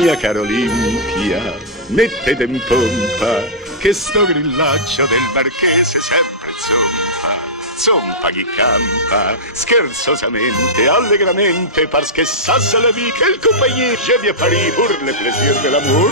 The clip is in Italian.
Mia cara Olimpia, mettete in pompa che sto grillaccio del marchese sempre zompa chi campa, scherzosamente, allegramente, parce que ça c'est la vie, quel compagnie, j'ai bien pari pour le plaisir de l'amour.